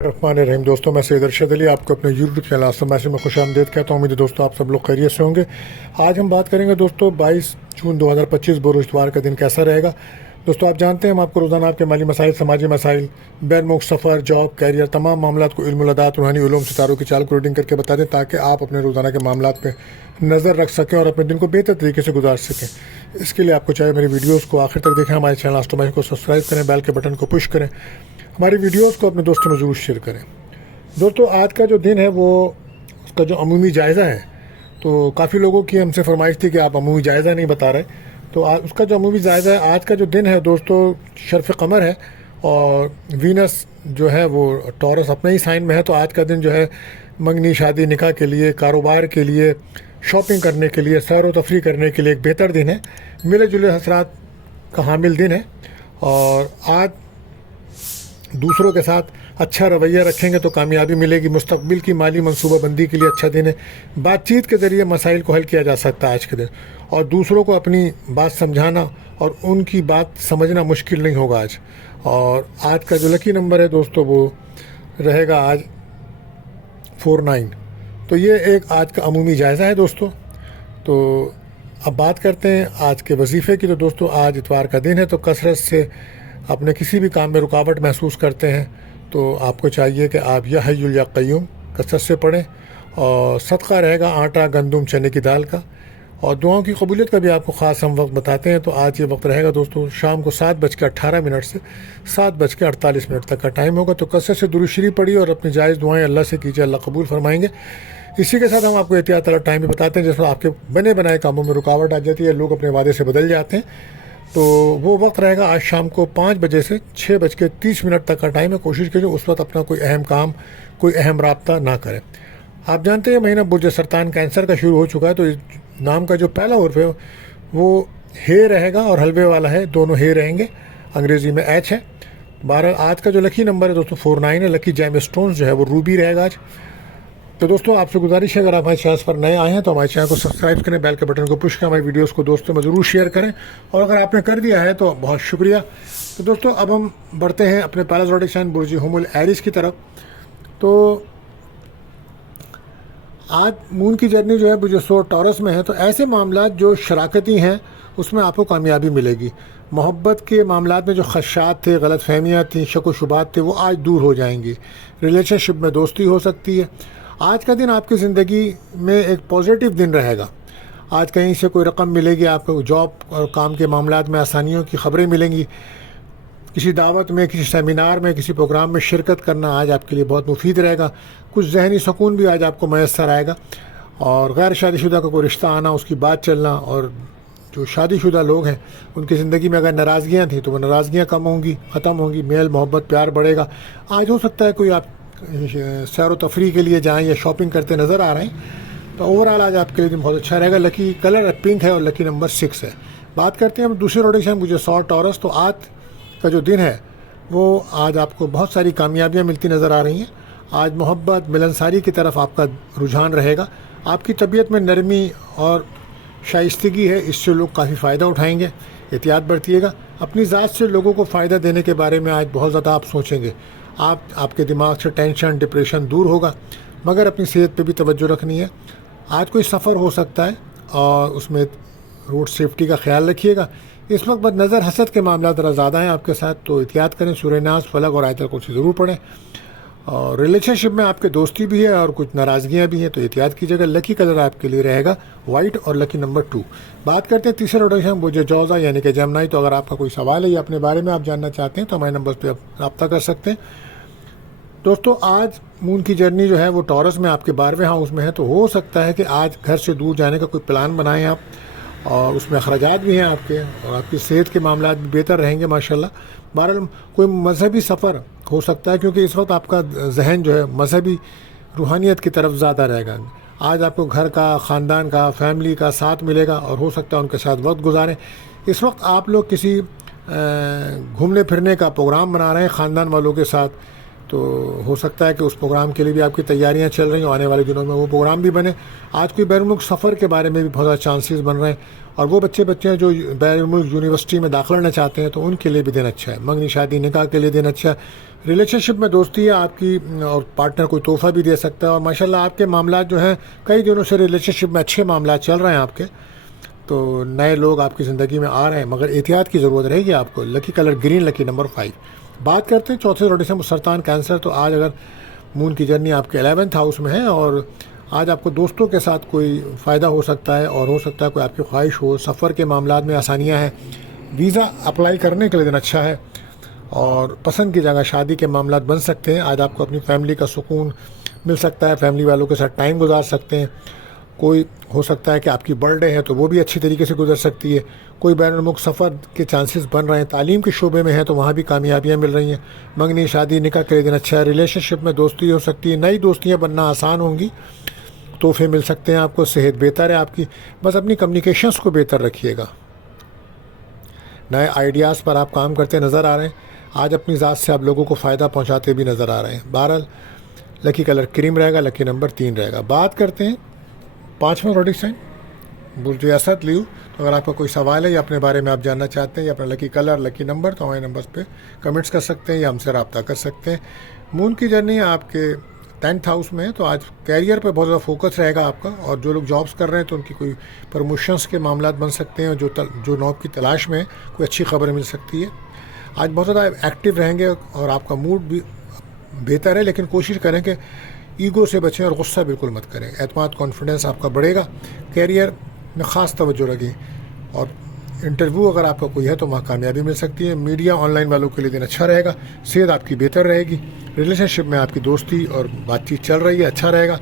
الرحمن الرحیم دوستوں، میں سید ارشد علی آپ کو اپنے یوٹیوب چینل آسم میسج میں خوش آمدید کہتا ہوں۔ امید ہے دوستوں آپ سب لوگ خیریت سے ہوں گے۔ آج ہم بات کریں گے دوستوں 22 جون 2025 بروز اتوار کا دن کیسا رہے گا۔ دوستوں آپ جانتے ہیں ہم آپ کو روزانہ آپ کے مالی مسائل، سماجی مسائل، بین ملک سفر، جاب، کیریئر، تمام معاملات کو علم العداد، روحانی علوم، ستاروں کی چال کو ریڈنگ کر کے بتا دیں تاکہ آپ اپنے روزانہ کے معاملات پہ نظر رکھ سکیں اور اپنے دن کو بہتر طریقے سے گزار سکیں۔ اس کے لیے آپ کو چاہے میری ویڈیوز کو آخر تک دیکھیں، ہمارے چینل آسم میسج کو سبسکرائب کریں، بیل کے بٹن کو پش کریں، ہماری ویڈیوز کو اپنے دوستوں میں ضرور شیئر کریں۔ دوستو آج کا جو دن ہے وہ اس کا جو عمومی جائزہ ہے، تو کافی لوگوں کی ہم سے فرمائش تھی کہ آپ عمومی جائزہ نہیں بتا رہے، تو اس کا جو عمومی جائزہ ہے آج کا جو دن ہے دوستو شرف قمر ہے، اور وینس جو ہے وہ ٹورس اپنے ہی سائن میں ہے، تو آج کا دن جو ہے منگنی، شادی، نکاح کے لیے، کاروبار کے لیے، شاپنگ کرنے کے لیے، سیر و تفریح کرنے کے لیے ایک بہتر دن ہے، ملے جلے حسرات کا حامل دن ہے۔ اور آج دوسروں کے ساتھ اچھا رویہ رکھیں گے تو کامیابی ملے گی۔ مستقبل کی مالی منصوبہ بندی کے لیے اچھا دن ہے۔ بات چیت کے ذریعے مسائل کو حل کیا جا سکتا ہے آج کے دن، اور دوسروں کو اپنی بات سمجھانا اور ان کی بات سمجھنا مشکل نہیں ہوگا آج۔ اور آج کا جو لکی نمبر ہے دوستو وہ رہے گا آج 49۔ تو یہ ایک آج کا عمومی جائزہ ہے دوستو۔ تو اب بات کرتے ہیں آج کے وظیفے کی۔ تو دوستو آج اتوار کا دن ہے، تو کثرت سے اپنے کسی بھی کام میں رکاوٹ محسوس کرتے ہیں تو آپ کو چاہیے کہ آپ یا حی یا قیوم کثرت سے پڑھیں، اور صدقہ رہے گا آٹا، گندم، چنے کی دال کا، اور دعاؤں کی قبولیت کا بھی آپ کو خاص ہم وقت بتاتے ہیں۔ تو آج یہ وقت رہے گا دوستو شام کو 7:18 سے 7:48 تک کا ٹائم ہوگا۔ تو کثرت سے درود شریف پڑھیے اور اپنی جائز دعائیں اللہ سے کیجیے، اللہ قبول فرمائیں گے۔ اسی کے ساتھ ہم آپ کو احتیاط والا ٹائم بھی بتاتے ہیں جس میں آپ کے بنے بنائے کاموں میں رکاوٹ آ جاتی ہے، لوگ اپنے وعدے سے بدل جاتے ہیں۔ تو وہ وقت رہے گا آج شام کو 5 بجے سے 6:30 تک کا ٹائم ہے۔ کوشش کیجیے اس وقت اپنا کوئی اہم کام، کوئی اہم رابطہ نہ کریں۔ آپ جانتے ہیں مہینہ برج سرطان کینسر کا شروع ہو چکا ہے، تو اس نام کا جو پہلا حرف ہے وہ ہے رہے گا، اور حلوے والا ہے، دونوں ہے رہیں گے، انگریزی میں ایچ ہے۔ بہرحال آج کا جو لکی نمبر ہے دوستو 49 ہے۔ لکی جیم اسٹونز جو ہے وہ روبی رہے گا آج۔ تو دوستو آپ سے گزارش ہے اگر آپ ہمارے چینل پر نئے آئے ہیں تو ہمارے چینل کو سبسکرائب کریں، بیل کے بٹن کو پش کریں، ہماری ویڈیوز کو دوستوں میں ضرور شیئر کریں، اور اگر آپ نے کر دیا ہے تو بہت شکریہ۔ تو دوستو اب ہم بڑھتے ہیں اپنے پہلا زوڈک سائن برج حمل ایریز کی طرف۔ تو آج مون کی جرنی جو ہے برج سور ٹورس میں ہے، تو ایسے معاملات جو شراکتی ہیں اس میں آپ کو کامیابی ملے گی۔ محبت کے معاملات میں جو خدشات تھے، غلط فہمیاں تھیں، شک و شبہات تھے، وہ آج دور ہو جائیں گی۔ ریلیشن شپ میں دوستی ہو سکتی ہے۔ آج کا دن آپ کی زندگی میں ایک پازیٹیو دن رہے گا۔ آج کہیں سے کوئی رقم ملے گی، آپ کو جاب اور کام کے معاملات میں آسانیوں کی خبریں ملیں گی۔ کسی دعوت میں، کسی سیمینار میں، کسی پروگرام میں شرکت کرنا آج آپ کے لیے بہت مفید رہے گا۔ کچھ ذہنی سکون بھی آج آپ کو میسر آئے گا، اور غیر شادی شدہ کا کوئی رشتہ آنا، اس کی بات چلنا، اور جو شادی شدہ لوگ ہیں ان کی زندگی میں اگر ناراضگیاں تھیں تو وہ ناراضگیاں کم ہوں گی، ختم ہوں گی، میل محبت پیار بڑھے گا۔ آج ہو سکتا ہے کوئی آپ سیر و تفریح کے لیے جائیں یا شاپنگ کرتے نظر آ رہے ہیں، تو اوورآل آج آپ کے لیے دن بہت اچھا رہے گا۔ لکی کلر پنک ہے اور لکی نمبر 6 ہے۔ بات کرتے ہیں ہم دوسرے روٹیشن مجھے سور ٹورس۔ تو آج کا جو دن ہے وہ آج آپ کو بہت ساری کامیابیاں ملتی نظر آ رہی ہیں۔ آج محبت، ملنساری کی طرف آپ کا رجحان رہے گا۔ آپ کی طبیعت میں نرمی اور شائستگی ہے، اس سے لوگ کافی فائدہ اٹھائیں گے۔ احتیاط برتیے گا۔ اپنی ذات سے لوگوں کو فائدہ دینے کے بارے میں آج بہت زیادہ آپ سوچیں گے۔ آپ کے دماغ سے ٹینشن، ڈپریشن دور ہوگا، مگر اپنی صحت پہ بھی توجہ رکھنی ہے۔ آج کوئی سفر ہو سکتا ہے اور اس میں روڈ سیفٹی کا خیال رکھیے گا۔ اس وقت بد نظر حسد کے معاملات ذرا زیادہ ہیں آپ کے ساتھ، تو احتیاط کریں۔ سورہ ناس، فلق اور آیت الکرسی ضرور پڑھیں۔ اور ریلیشن شپ میں آپ کے دوستی بھی ہے اور کچھ ناراضگیاں بھی ہیں، تو احتیاط کیجیے گا۔ لکی کلر آپ کے لیے رہے گا وائٹ اور لکی نمبر 2۔ بات کرتے ہیں تیسرے روٹیشن برج جوزا یعنی کہ جمنائی۔ تو اگر آپ کا کوئی سوال ہے یا اپنے بارے میں آپ جاننا چاہتے ہیں تو ہمارے نمبر پہ آپ رابطہ کر سکتے ہیں۔ دوستو آج مون کی جرنی جو ہے وہ ٹورس میں آپ کے 12ویں ہاؤس میں ہے، تو ہو سکتا ہے کہ آج گھر سے دور جانے کا کوئی پلان بنائیں آپ، اور اس میں اخراجات بھی ہیں آپ کے، اور آپ کی صحت کے معاملات بھی بہتر رہیں گے ماشاءاللہ۔ بہرحال کوئی مذہبی سفر ہو سکتا ہے، کیونکہ اس وقت آپ کا ذہن جو ہے مذہبی روحانیت کی طرف زیادہ رہے گا۔ آج آپ کو گھر کا، خاندان کا، فیملی کا ساتھ ملے گا، اور ہو سکتا ہے ان کے ساتھ وقت گزاریں۔ اس وقت آپ لوگ کسی گھومنے پھرنے کا پروگرام بنا رہے ہیں خاندان والوں کے ساتھ، تو ہو سکتا ہے کہ اس پروگرام کے لیے بھی آپ کی تیاریاں چل رہی ہیں، آنے والے دنوں میں وہ پروگرام بھی بنے. آج کوئی بیرون ملک سفر کے بارے میں بھی بہت زیادہ چانسز بن رہے ہیں، اور وہ بچے ہیں جو بیرون ملک یونیورسٹی میں داخلہ لینا چاہتے ہیں تو ان کے لیے بھی دن اچھا ہے. منگنی شادی نکاح کے لیے دن اچھا ہے. ریلیشن شپ میں دوستی ہے آپ کی، اور پارٹنر کوئی تحفہ بھی دے سکتا ہے. اور ماشاءاللہ آپ کے معاملات جو ہیں کئی دنوں سے ریلیشن شپ میں اچھے معاملات چل رہے ہیں آپ کے، تو نئے لوگ آپ کی زندگی میں آ رہے ہیں، مگر احتیاط کی ضرورت رہے گی آپ کو. لکی کلر گرین، لکی نمبر 5. بات کرتے ہیں چوتھے روٹیشن سرطان کینسر. تو آج اگر مون کی جرنی آپ کے 11th ہاؤس میں ہے، اور آج آپ کو دوستوں کے ساتھ کوئی فائدہ ہو سکتا ہے، اور ہو سکتا ہے کوئی آپ کی خواہش ہو. سفر کے معاملات میں آسانیاں ہیں، ویزا اپلائی کرنے کے لیے دن اچھا ہے، اور پسند کی جگہ شادی کے معاملات بن سکتے ہیں. آج آپ کو اپنی فیملی کا سکون مل سکتا ہے، فیملی والوں کے ساتھ ٹائم گزار سکتے ہیں. کوئی ہو سکتا ہے کہ آپ کی برتھ ڈے ہے تو وہ بھی اچھی طریقے سے گزر سکتی ہے. کوئی بین الملک سفر کے چانسز بن رہے ہیں. تعلیم کے شعبے میں ہیں تو وہاں بھی کامیابیاں مل رہی ہیں. منگنی شادی نکاح کے لیے دن اچھا ہے. ریلیشن شپ میں دوستی ہو سکتی ہے، نئی دوستیاں بننا آسان ہوں گی. تحفے مل سکتے ہیں آپ کو. صحت بہتر ہے آپ کی، بس اپنی کمیونیکیشنس کو بہتر رکھیے گا. نئے آئیڈیاز پر آپ کام کرتے نظر آ رہے ہیں. آج اپنی ذات سے آپ لوگوں کو فائدہ پہنچاتے بھی نظر آ رہے ہیں. بہرحال لکی کلر کریم رہے گا، لکی نمبر 3 رہے گا. بات کرتے ہیں 5واں روڈک سائن برج اسد لیو. تو اگر آپ کا کوئی سوال ہے یا اپنے بارے میں آپ جاننا چاہتے ہیں یا اپنا لکی کلر، لکی نمبر، تو ہمارے نمبرز پہ کمنٹس کر سکتے ہیں یا ہم سے رابطہ کر سکتے ہیں. مون کی جرنی آپ کے 10th ہاؤس میں ہے، تو آج کیریئر پہ بہت زیادہ فوکس رہے گا آپ کا. اور جو لوگ جابس کر رہے ہیں تو ان کی کوئی پروموشنس کے معاملات بن سکتے ہیں، جو نوب کی تلاش میں کوئی اچھی خبر مل سکتی ہے. آج بہت زیادہ ایکٹیو رہیں گے اور آپ کا موڈ بھی بہتر ہے، لیکن کوشش کریں کہ ایگو سے بچیں اور غصہ بالکل مت کریں. اعتماد، کانفیڈنس آپ کا بڑھے گا. کیریئر میں خاص توجہ رکھیں، اور انٹرویو اگر آپ کا کوئی ہے تو وہاں کامیابی مل سکتی ہے. میڈیا، آن لائن والوں کے لیے دن اچھا رہے گا. صحت آپ کی بہتر رہے گی. ریلیشن شپ میں آپ کی دوستی اور بات چیت چل رہی ہے، اچھا رہے گا.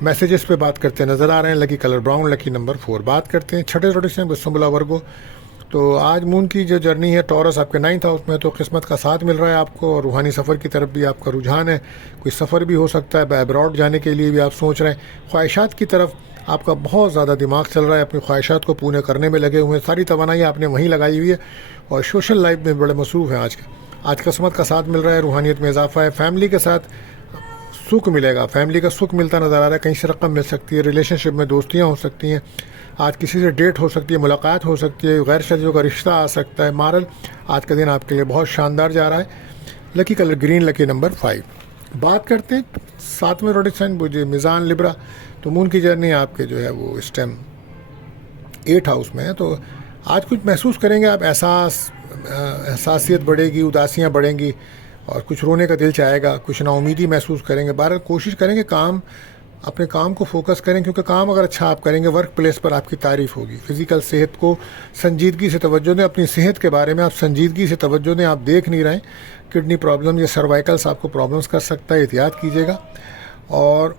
میسیجز پہ بات کرتے نظر آ رہے ہیں. لکی کلر براؤن، لکی نمبر 4. بات کرتے ہیں چھٹے روٹیشن سنبلا ورگو. تو آج مون کی جو جرنی ہے ٹورس آپ کے 9th ہاؤس میں، تو قسمت کا ساتھ مل رہا ہے آپ کو، اور روحانی سفر کی طرف بھی آپ کا رجحان ہے. کوئی سفر بھی ہو سکتا ہے، ابراڈ جانے کے لیے بھی آپ سوچ رہے ہیں. خواہشات کی طرف آپ کا بہت زیادہ دماغ چل رہا ہے، اپنی خواہشات کو پورے کرنے میں لگے ہوئے ہیں. ساری توانائی آپ نے وہیں لگائی ہوئی ہے، اور سوشل لائف میں بڑے مصروف ہیں. آج قسمت کا ساتھ مل رہا ہے، روحانیت میں اضافہ ہے. فیملی کے ساتھ سکھ ملے گا، فیملی کا سکھ ملتا نظر آ رہا ہے. کہیں سے رقم مل سکتی ہے. ریلیشن شپ میں دوستیاں ہو سکتی ہیں. آج کسی سے ڈیٹ ہو سکتی ہے، ملاقات ہو سکتی ہے. غیر شادیوں کا رشتہ آ سکتا ہے. مارل آج کا دن آپ کے لیے بہت شاندار جا رہا ہے. لکی کلر گرین، لکی نمبر 5. بات کرتے ہیں 7ویں روڈک سائن میزان لبرا. تو مون کی جرنی آپ کے جو ہے وہ اس ٹائم 8 ہاؤس میں ہے. تو آج کچھ محسوس کریں گے آپ، احساسیت بڑھے گی، اداسیاں بڑھیں گی، اور کچھ رونے کا دل چاہے گا، کچھ نا امیدی محسوس کریں گے. بہرحال کوشش کریں گے اپنے کام کو فوکس کریں، کیونکہ کام اگر اچھا آپ کریں گے ورک پلیس پر آپ کی تعریف ہوگی. فزیکل صحت کو سنجیدگی سے توجہ دیں. اپنی صحت کے بارے میں آپ سنجیدگی سے توجہ دیں. آپ دیکھ نہیں رہے، کڈنی پرابلم یا سروائکلس آپ کو پرابلمس کر سکتا ہے، احتیاط کیجیے گا. اور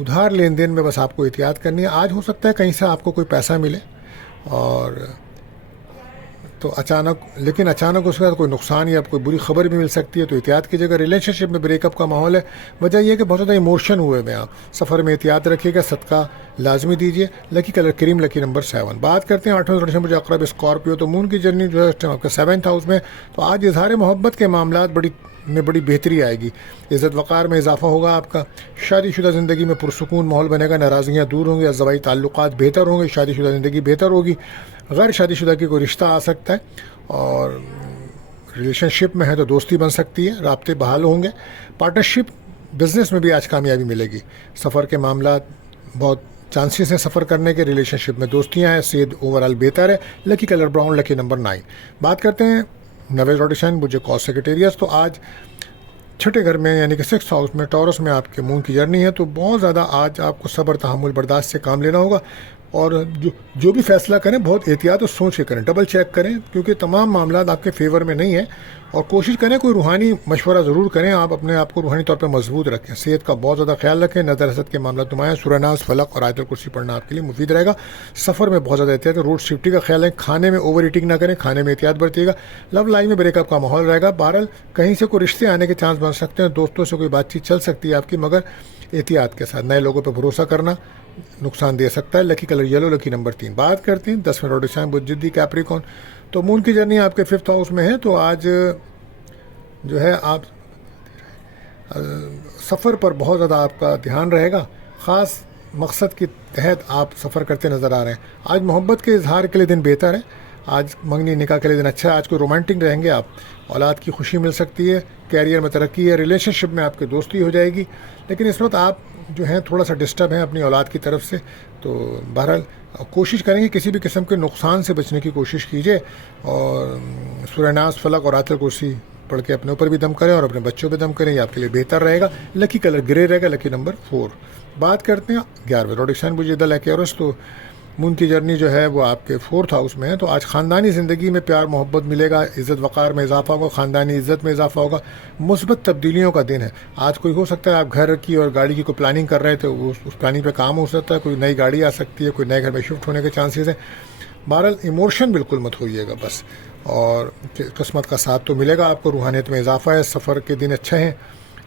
ادھار لین دین میں بس آپ کو احتیاط کرنی ہے. آج ہو سکتا ہے کہیں سے آپ کو کوئی پیسہ ملے، اور تو لیکن اچانک اس کے بعد کوئی نقصان یا کوئی بری خبر بھی مل سکتی ہے، تو احتیاط کیجیے گا. ریلیشن شپ میں بریک اپ کا ماحول ہے. وجہ یہ ہے کہ بہت زیادہ ایموشن ہوئے میں آپ سفر میں احتیاط رکھیے گا. صدقہ لازمی دیجیے. لکی کلر کریم، لکی نمبر 7. بات کرتے ہیں 8ویں روٹیشن پر اقرب اسکارپیو. تو مون کی جرنی جو ہے آپ کا 7th ہاؤس میں. تو آج اظہار محبت کے معاملات بڑی بہتری آئے گی. عزت وقار میں اضافہ ہوگا آپ کا. شادی شدہ زندگی میں پرسکون ماحول بنے گا. ناراضگیاں دور ہوں گی. ازدواجی تعلقات بہتر ہوں گے. شادی شدہ زندگی بہتر ہوگی. غیر شادی شدہ کی کوئی رشتہ آ سکتا ہے، اور ریلیشن شپ میں ہے تو دوستی بن سکتی ہے. رابطے بحال ہوں گے. پارٹنرشپ بزنس میں بھی آج کامیابی ملے گی. سفر کے معاملات بہت چانسز ہیں سفر کرنے کے. ریلیشن شپ میں دوستیاں ہیں. صحت اوور آل بہتر ہے. لکی کلر براؤن، لکی نمبر 9. بات کرتے ہیں 9ویں روٹیشن مجھے کاس سیکریٹریس. تو آج چھٹے گھر میں یعنی کہ 6th ہاؤس میں ٹورس میں آپ کے مون کی جرنی ہے. تو بہت زیادہ آج آپ کو صبر، تحمل، برداشت سے کام لینا ہوگا. اور جو بھی فیصلہ کریں بہت احتیاط اور سوچ کے کریں. ڈبل چیک کریں، کیونکہ تمام معاملات آپ کے فیور میں نہیں ہیں. اور کوشش کریں کوئی روحانی مشورہ ضرور کریں. آپ اپنے آپ کو روحانی طور پہ مضبوط رکھیں. صحت کا بہت زیادہ خیال رکھیں. نظر حسد کے معاملات نمایاں. سورہ ناس، فلق اور آیت الکرسی پڑھنا آپ کے لیے مفید رہے گا. سفر میں بہت زیادہ احتیاط. روڈ سیفٹی کا خیال رکھیں. کھانے میں اوور ایٹنگ نہ کریں. کھانے میں احتیاط برتیے گا. لو لائن میں بریک اپ کا ماحول رہے گا. بہرحال کہیں سے کوئی رشتے آنے کے چانس بن سکتے ہیں. دوستوں سے کوئی بات چیت چل سکتی ہے آپ کی، مگر احتیاط کے ساتھ. نئے لوگوں پہ بھروسہ کرنا نقصان دے سکتا ہے. لکی کلر یلو، لکی نمبر 3. بات کرتے ہیں 10ویں روٹیشن جدی کیپریکون. تو مون کی جرنی آپ کے 5th ہاؤس میں ہے. تو آج جو ہے آپ سفر پر بہت زیادہ آپ کا دھیان رہے گا، خاص مقصد کے تحت آپ سفر کرتے نظر آ رہے ہیں۔ آج محبت کے اظہار کے لیے دن بہتر ہے، آج منگنی نکاح کے لیے دن اچھا ہے، آج کوئی رومانٹک رہیں گے آپ، اولاد کی خوشی مل سکتی ہے، کیریئر میں ترقی ہے، ریلیشن شپ میں آپ کی دوستی ہو جائے گی، لیکن اس وقت آپ جو ہیں تھوڑا سا ڈسٹرب ہیں اپنی اولاد کی طرف سے۔ تو بہرحال کوشش کریں گے کسی بھی قسم کے نقصان سے بچنے کی کوشش کیجیے، اور سورہ ناس، فلق اور آیت الکرسی پڑھ کے اپنے اوپر بھی دم کریں اور اپنے بچوں پہ دم کریں، یہ آپ کے لیے بہتر رہے گا۔ لکی کلر گرے رہے گا، لکی نمبر 4۔ بات کرتے ہیں 11ویں روڈکشن بجیدہ لیکیورس۔ تو مون کی جرنی جو ہے وہ آپ کے 4th ہاؤس میں ہے، تو آج خاندانی زندگی میں پیار محبت ملے گا، عزت وقار میں اضافہ ہوگا، خاندانی عزت میں اضافہ ہوگا، مثبت تبدیلیوں کا دن ہے آج۔ کوئی ہو سکتا ہے آپ گھر کی اور گاڑی کی کوئی پلاننگ کر رہے تھے، اس پلاننگ پہ کام ہو سکتا ہے، کوئی نئی گاڑی آ سکتی ہے، کوئی نئے گھر میں شفٹ ہونے کے چانسز ہیں۔ بہرحال ایموشن بالکل مت ہوئیے گا بس، اور قسمت کا ساتھ تو ملے گا آپ کو، روحانیت میں اضافہ ہے، سفر کے دن اچھے ہیں۔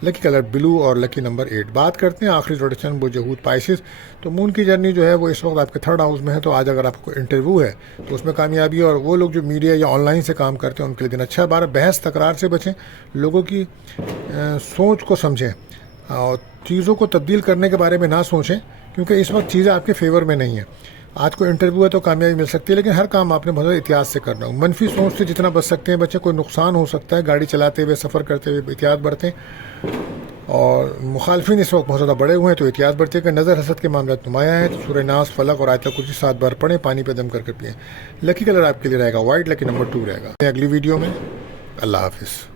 لکی کلر بلو اور لکی نمبر 8۔ بات کرتے ہیں آخری روٹیشن بجہود پائسس۔ تو مون کی جرنی جو ہے وہ اس وقت آپ کے 3rd ہاؤس میں ہے، تو آج اگر آپ کو انٹرویو ہے تو اس میں کامیابی، اور وہ لوگ جو میڈیا یا آن لائن سے کام کرتے ہیں ان کے لیے دن اچھا ہے۔ بحث تکرار سے بچیں، لوگوں کی سوچ کو سمجھیں، اور چیزوں کو تبدیل کرنے کے بارے میں نہ سوچیں، کیونکہ اس وقت چیزیں آپ کے فیور میں نہیں ہیں۔ آج کوئی انٹرویو ہے تو کامیابی مل سکتی ہے، لیکن ہر کام آپ نے بہت احتیاط سے کرنا ہو۔ منفی سوچ سے جتنا بچ سکتے ہیں بچے، کوئی نقصان ہو سکتا ہے، گاڑی چلاتے ہوئے، سفر کرتے ہوئے احتیاط برتیں، اور مخالفین اس وقت بہت زیادہ بڑے ہوئے ہیں تو احتیاط برتیں کہ نظر حسد کے معاملات نمایاں ہیں۔ تو سورہ ناس، فلق اور آیت الکرسی 7 بار پڑھیں، پانی پہ دم کر کے پئیں۔ لکی کلر آپ کے لیے رہے گا وائٹ، لکی نمبر 2 رہے گا۔ اگلی ویڈیو میں، اللہ حافظ۔